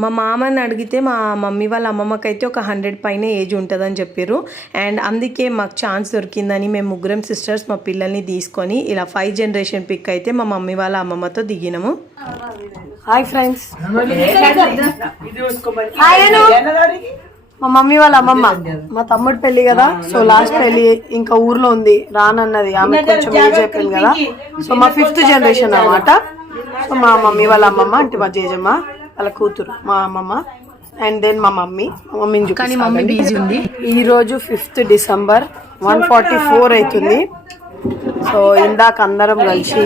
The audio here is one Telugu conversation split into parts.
మా మామని అడిగితే మా మమ్మీ వాళ్ళ అమ్మమ్మకైతే ఒక 100 పైన ఏజ్ ఉంటుందని చెప్పారు. అండ్ అందుకే మాకు ఛాన్స్ దొరికిందని మేము ముగ్గురం సిస్టర్స్ మా పిల్లల్ని తీసుకొని ఇలా 5 జనరేషన్ పిక్ అయితే మా మమ్మీ వాళ్ళ అమ్మమ్మతో దిగినాము. హాయ్ ఫ్రెండ్స్, మా మమ్మీ వాళ్ళ అమ్మమ్మ మా తమ్ముడు పెళ్లి కదా, సో లాస్ట్ పెళ్లి ఇంకా ఊర్లో ఉంది రానన్నది, ఆమె కొంచెం ఏజ్ అయిపోయింది కదా, సో మా 5th జనరేషన్ అన్నమాట. సో మా మమ్మీ వాళ్ళ అమ్మమ్మ అంటే మా జేజమ్మ వాళ్ళ కూతురు మా అమ్మమ్మ, అండ్ దెన్ మా మమ్మీని కానీ మమ్మీ బిజీ ఉంది. ఈ రోజు 5th డిసెంబర్ 1:44 అవుతుంది. సో ఇందాక అందరం కలిసి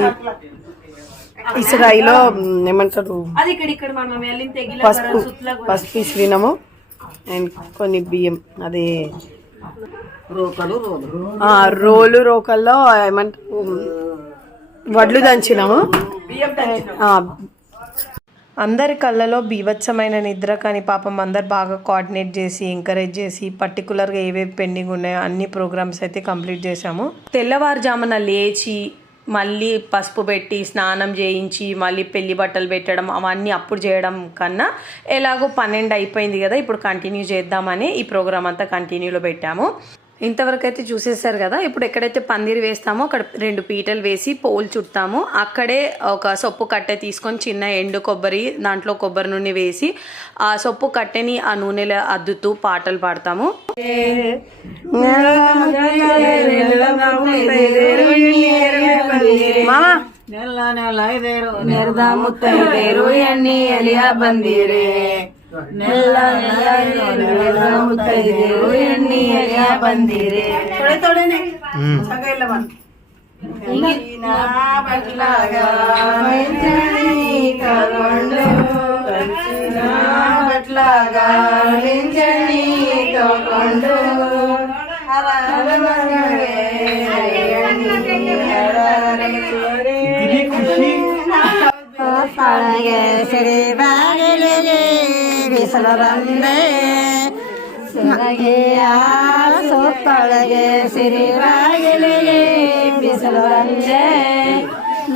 ఇసురాయిలో ఏమంటారు పసుపు ఇసిరినాము అండ్ కొన్ని బియ్యం అదే రోకల్లో ఏమంటారు వడ్లు దంచినాము. అందరి కళ్ళలో బీభత్సమైన నిద్ర, కానీ పాపం అందరు బాగా కోఆర్డినేట్ చేసి ఎంకరేజ్ చేసి పర్టికులర్గా ఏవేవి పెండింగ్ ఉన్నాయో అన్ని ప్రోగ్రామ్స్ అయితే కంప్లీట్ చేసాము. తెల్లవారుజామున లేచి మళ్ళీ పసుపు పెట్టి స్నానం చేయించి మళ్ళీ పెళ్లి బట్టలు పెట్టడం అవన్నీ అప్పుడు చేయడం కన్నా ఎలాగో 12 అయిపోయింది కదా, ఇప్పుడు కంటిన్యూ చేద్దామని ఈ ప్రోగ్రామ్ అంతా కంటిన్యూలో పెట్టాము. ఇంతవరకు అయితే చూసేసారు కదా. ఇప్పుడు ఎక్కడైతే పందిరి వేస్తామో అక్కడ 2 పీటలు వేసి పోల్ చుట్టాము. అక్కడే ఒక సొప్పు కట్టె తీసుకొని చిన్న ఎండు కొబ్బరి దాంట్లో కొబ్బరి నూనె వేసి ఆ సొప్పు కట్టెని ఆ నూనెలో అద్దుతూ పాటలు పాడతాము.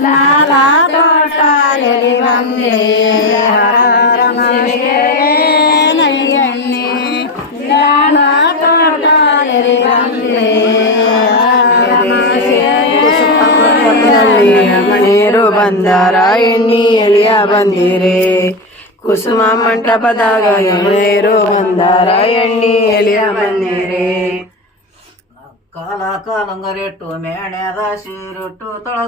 లాలా తోటలి వందే లాలా తోటలి వందే ಮಣೇರು ಬಂದಾರ ಎಣ್ಣಿ ಎಲಿಯ ಬಂದಿರೆ ಕುಸುಮ ಮಂಟಪದಾಗ ಎಣ್ಣೇರು ಬಂದಾರ ಎಣ್ಣಿ ಎಲಿಯ ಬಂದಿರೆ ಕಾಲ ಕಾಲಂಗರೆಟ್ಟು ಮೇಣದ ಸೀರುಟ್ಟು ತೊಳ